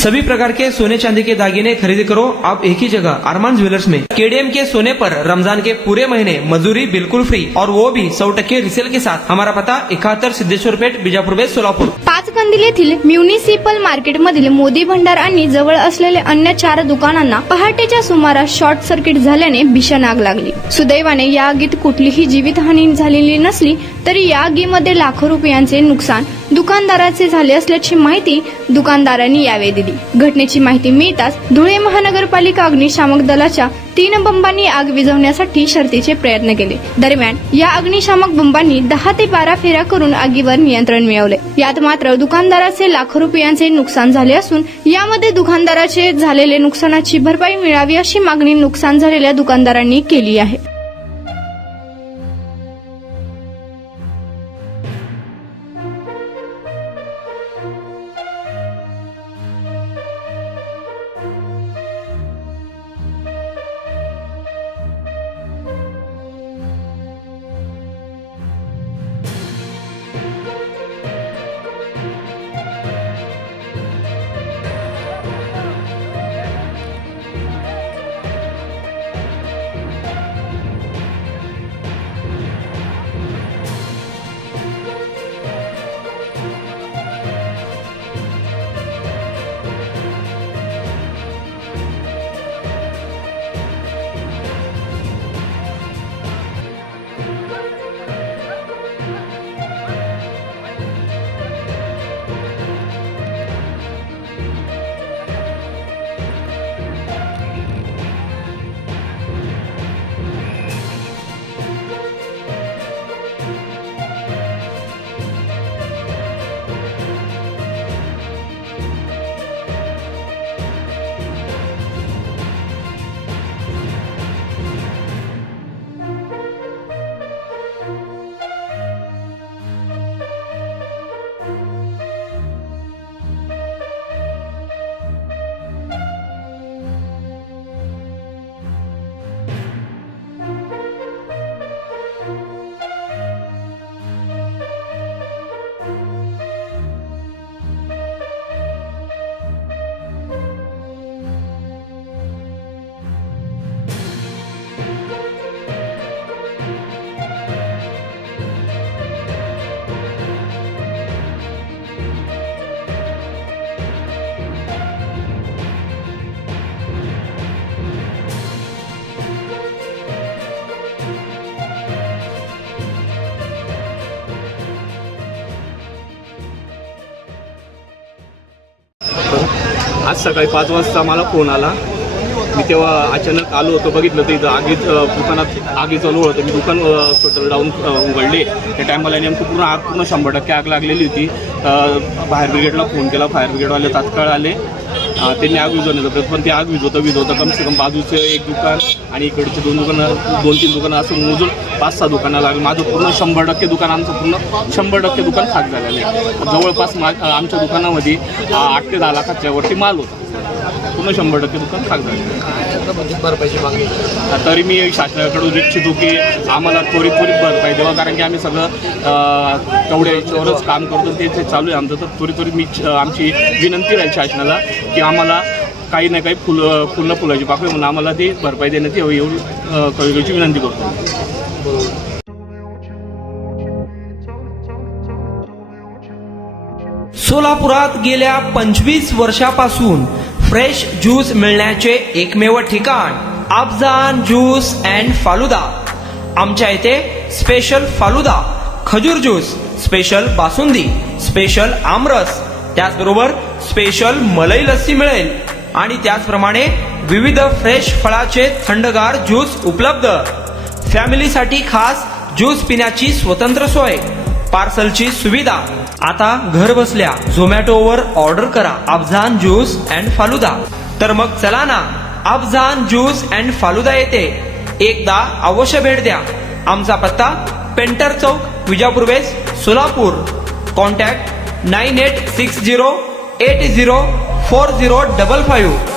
सभी प्रकार के सोने चांदी के दागिने खरीदी करो आप एक ही जगह अरमान ज्वेलर्स में। केडीएम के सोने पर रमजान के पूरे महीने मजदूरी बिल्कुल फ्री और वो भी 100% रिसेल के साथ। हमारा पता 71 सिद्धेश्वर पेठ, बीजापूर बेस, सोलापूर। पाचगंदी येथील म्युनिसिपल मार्केट मधील मोदी भंडार आणि जवळ असलेल्या अन्य 4 दुकानांना पहाटेच्या सुमारास शॉर्ट सर्किट झाल्याने भीषण आग लागली। सुदैवाने या आगीत कुठलीही जीवितहानी झालेली नसली तरी या आगीमध्ये लाखो रुपयांचे नुकसान दुकानदाराचे झाले असल्याची माहिती दुकानदारांनी यावेळी दिली। घटनेची माहिती मिळताच धुळे महानगरपालिका अग्निशामक दलाच्या 3 बंबांनी आग विझवण्यासाठी शर्थीचे प्रयत्न केले। दरम्यान या अग्निशामक बंबांनी 10 ते 12 फेऱ्या करून आगीवर नियंत्रण मिळवले। यात मात्र दुकानदाराचे लाखो रुपयांचे नुकसान झाले असून यामध्ये दुकानदाराचे झालेले नुकसानाची भरपाई मिळावी अशी मागणी नुकसान झालेल्या दुकानदारांनी केली आहे। आज सकाळी 5 वाजता मला फोन आला। मी तेव्हा अचानक आलो होतो, बघितलं तर इथं दुकानात आगीचं लोळ होतं। मी दुकान शटर लावून उघडले। त्या टायमाला नेमकं पूर्ण 100% आग लागलेली होती। फायर ब्रिगेडला फोन केला, फायर ब्रिगेडवाले तात्काळ आले। त्यांनी आग विझवण्याचा प्रयत्न, पण ते आग विझवता कम से कम बाजूचं एक दुकान आणि इकडचे 2-3 दुकानं असं मोजून 5-6 दुकानं लागली। माझं पूर्ण 100% दुकान, आमचं पूर्ण 100% दुकान खाक झालेलं आहे। जवळपास आमच्या दुकानामध्ये 8 ते 10 लाखाच्या वरती माल होता। पूर्ण 100% दुकान खाक झालेलं आहे। तरी मी शासनाकडून इच्छितो की आम्हाला त्वरित भरपाई द्यावा, कारण की आम्ही सगळं तेवढ्या याच्यावरच काम करतो, ते चालू आहे आमचं। तर त्वरित मी आमची विनंती राहील शासनाला की आम्हाला काही ना काही फुलाची पाकळी म्हणून आम्हाला ती भरपाई देण्यात यावी, एवढी कळकळीची विनंती करतो। सोलापुरात गेल्या 25 वर्षापासून फ्रेश ज्यूस मिळण्याचे एकमेव ठिकाण अफजान ज्यूस अँड फालुदा। आमच्या इथे स्पेशल फालुदा, खजूर ज्यूस, स्पेशल बासुंदी, स्पेशल आमरस, त्याचबरोबर स्पेशल मलाई लस्सी मिळेल आणि त्याचप्रमाणे विविध फ्रेश फळाचे थंडगार ज्यूस उपलब्ध। फॅमिलीसाठी खास ज्यूस पिण्याची स्वतंत्र सोय, पार्सलची सुविधा। आता घर बसल्या झोमॅटोवर ऑर्डर करा अफजान ज्यूस अँड फालुदा। तर मग चला ना अफजान ज्यूस अँड फालुदा येथे एकदा अवश्य भेट द्या। आमचा पत्ता पेंटर चौक, विजापूर वेस, सोलापूर। कॉन्टॅक्ट 9860804055।